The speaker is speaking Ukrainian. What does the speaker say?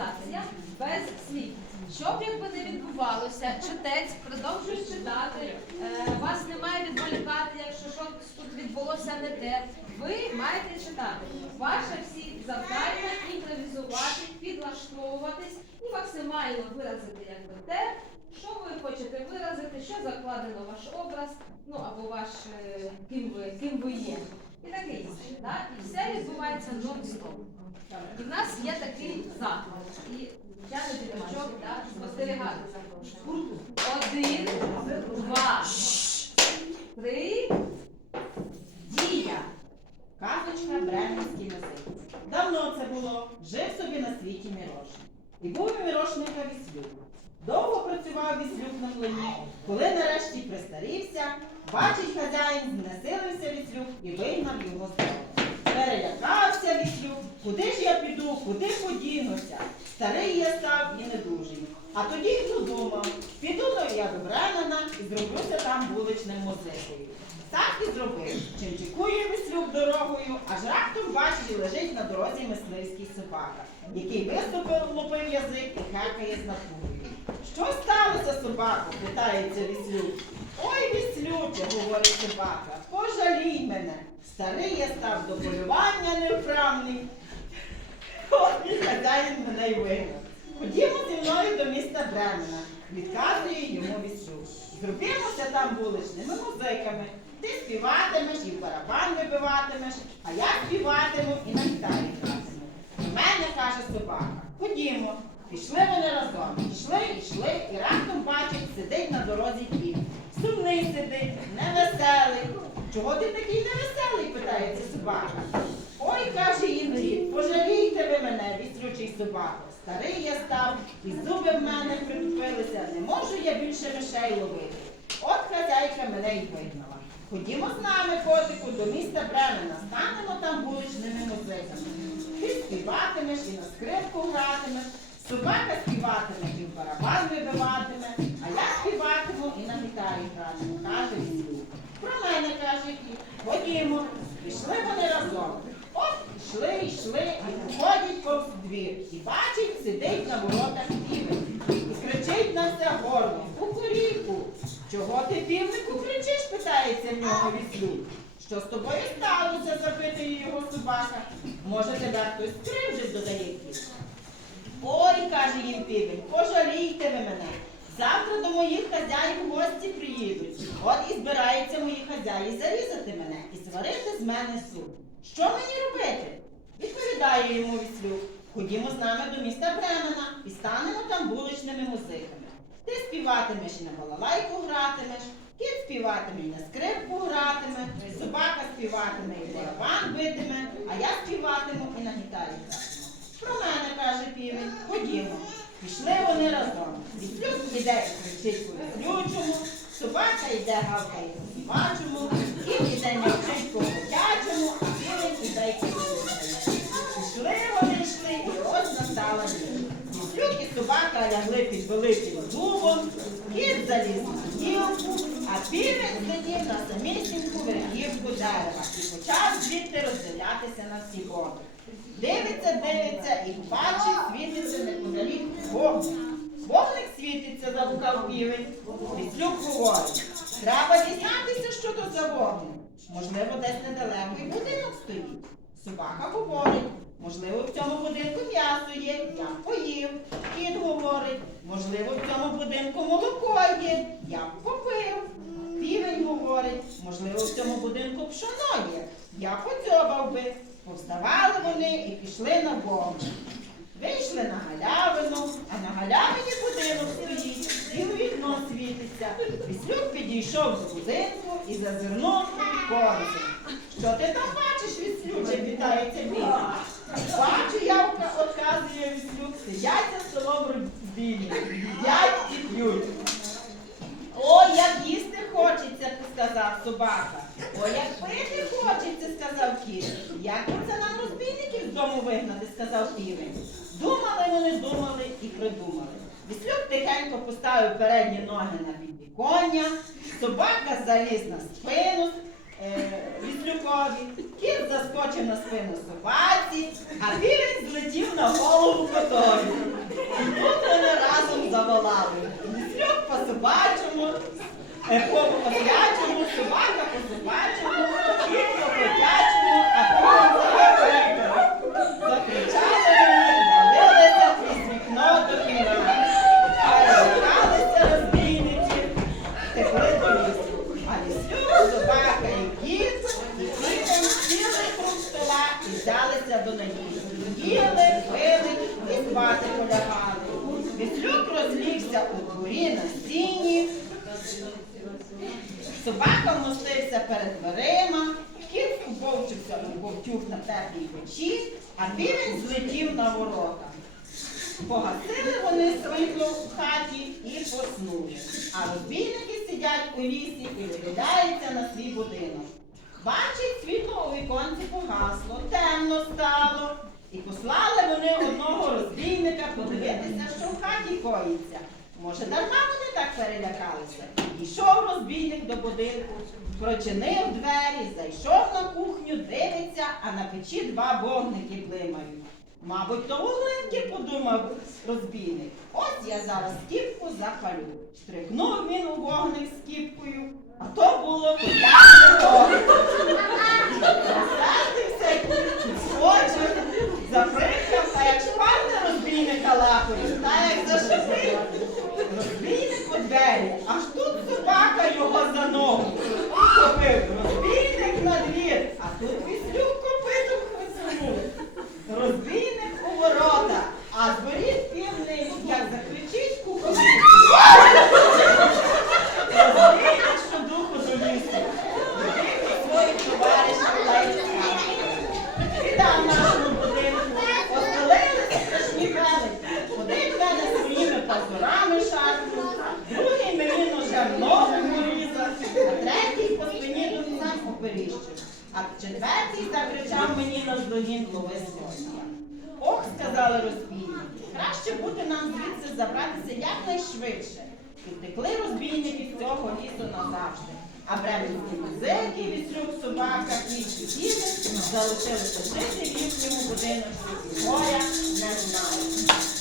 імпровізація без слів. Щоб якби не відбувалося, читець продовжує читати, е, вас не має відволікати, якщо щось тут відбулося не те. Ви маєте читати. Ваше всі завдання імпровізувати, підлаштовуватись і максимально виразити якби те, що ви хочете виразити, що закладено ваш образ, ну або ваш е, ким ви, ким ви є. І таке інше. І все відбувається нон-стоп. І в нас є такий заклад. І я діточок спостерігати запрошую. Один, два, три, дія. Казочка Бременський язик. Давно це було, жив собі на світі Мірошник. І був у Мірошника віслюк. Довго працював віслюк на млині. Коли нарешті пристарівся, бачить хазяїн, знесилився віслюк і вигнав його з куди ж я піду, куди подінуся? Старий я став і недужий. А тоді й подумав, піду до я до Бремена і зроблюся там вуличним музикою. Так і зробив. Чим чекує віслюк дорогою, аж раптом бачить, лежить на дорозі мисливський собака, який виступив, лупив язик і хекає з натугою. Що сталося, собако? питається віслюк. Ой, віслюче, говорить собака, пожалій мене. Старий я став до полювання невправний. От і хазяїн мене й вигнав. Ходімо зі мною до міста Бремена, відказує йому віслюк. Зробимося там вуличними музиками. Ти співатимеш і в барабан вибиватимеш, а я співатиму і на гітарі гратиму. До мене каже собака. Ходімо. Пішли вони разом. Ішли, ішли, і раптом бачить, сидить на дорозі кіт. Сумний сидить, невеселий. Чого ти такий невеселий? питається собака. Ой, каже їм кіт, пожалійте ви мене, віслючий. Старий я став, і зуби в мене притупилися. Не можу я більше мишей ловити. От хазяйка мене й вигнала. Ходімо з нами, котику, до міста Бремена, станемо там вуличними музиками. Ти співатимеш і на скрипку гратимеш, собака співатиме і в барабан вибиватиме, а я співатиму і на гітарі гратиму, каже Віслюк. Про мене каже. Ходімо. Пішли вони разом. От йшли, йшли, і проходять повз двір. І бачить, сидить на воротах півень. І кричить на все горло. Кукуріку. Чого ти півнику кричиш? питається в нього віслюк. Що з тобою сталося? запитує його собака. Може, тебе хтось скривдив, додає кіт. Ой, каже їм півень, пожалійте ви мене. Завтра до моїх хазяїв гості приїдуть. От і збираються мої хазяї зарізати мене і сварити з мене суп. Що мені робити? Відповідає йому віслюк. Ходімо з нами до міста Бремена і станемо там вуличними музиками. Ти співатимеш і на балалайку гратимеш, кіт співатиме і на скрипку гратиме, собака співатиме і барабан битиме, а я співатиму і на гітарі гратиму. Про мене, каже півень, ходімо. Пішли вони разом. Віслюк іде і кричить по віслючому, собака йде гавкає по собачому, кіт іде м'ячить собака лягли під великим дубом, кіт заліз на гілку, а півень сидів на самісіньку верхівку дерева і почав звідти розділятися на всі боки. Дивиться, дивиться і бачить, світиться неподалік вогник. Вогник світиться, загукав півень. Віслюк говорить. Треба дізнатися, що то за вогник. Можливо, десь недалеко і будинок стоїть. Собака говорить. Можливо, в цьому будинку м'ясо є, я поїв. Кіт говорить, можливо, в цьому будинку молоко є, я попив. Півень говорить, можливо, в цьому будинку пшоно є, я поцьобав би. Повставали вони і пішли на вогник. Вийшли на галявину, а на галявині будинок стоїть, у вікно світиться. Віслюк підійшов до будинку і зазирнув у корзин. Що ти там бачиш, Віслюче? питається він. Бачу, я отказує Віслюк, сидять за столом родині, їдять і п'ють. О, як їсти хочеться, сказав собака. О, як пити хочеться, сказав кіт. як би це нам розбійників з дому вигнати, сказав півень. Думали вони, думали і придумали. Віслюк тихенько поставив передні ноги на підвіконня, собака заліз на спину віслюкові, кіт заскочив на спину собаці, а півень злетів на голову котові. І тут вони разом заволали. Віслюк по собачому, е, по котячому, собака по собачому, кіт по котячому, а півень заявив. Закричали вони, налилися крізь вікно до кімнати. Перелякалися розбійники, текли до лісу. А ліслюк, собака і кіт, і півень сіли круг стола і взялися до наїзду. Їли, пили і спати полягали. Віслюк розлігся у дворі на стіні, Собака вмостився перед дверима, кіт скуповчився у ковтюк на теплій печі, а півень злетів на ворота. Погасили вони світло в хаті і поснули. А розбійники сидять у лісі і виглядаються на свій будинок. Бачить, світло у віконці погасло, темно стало. І послали вони одного розбійника подивитися, що в хаті коїться. Може, дарма вони так перелякалися. Ішов розбійник до будинку, прочинив двері, зайшов на кухню, дивиться, а на печі два вогники блимають. Мабуть, то вугленьки, подумав розбійник. Ось я зараз скіпку запалю. Штрикнув він у вогник скіпкою, а то було котяче вогнико. Розсердився кіт, скочив, заприкав, та як шпарне розбійника лапою, та як зашипив. Розбійник у двері, аж тут собака його за ногу. Копив розбійник на двір, а тут віслюк копитом хвицнув. Розбійник у ворота, а з воріт півний, як закричить куколику. Розбійник, що духу до лісу. Дивився своїх товаришів та й сказав. Біда в нашому будинку, оселилися страшні великі. Один мене своїми пазурами шарпнув, другий мені ножем ногу порізав, а третій по спині оперіщив. А четвертий закричав мені на здогін лови сьогодні. Ох, сказали розбійники, краще бути нам звідси забратися якнайшвидше. І втекли розбійники з цього лісу назавжди. А бременські музики, віслюк, собака, кіт і діти залишилися жити в їхньому будиночку горя не знають.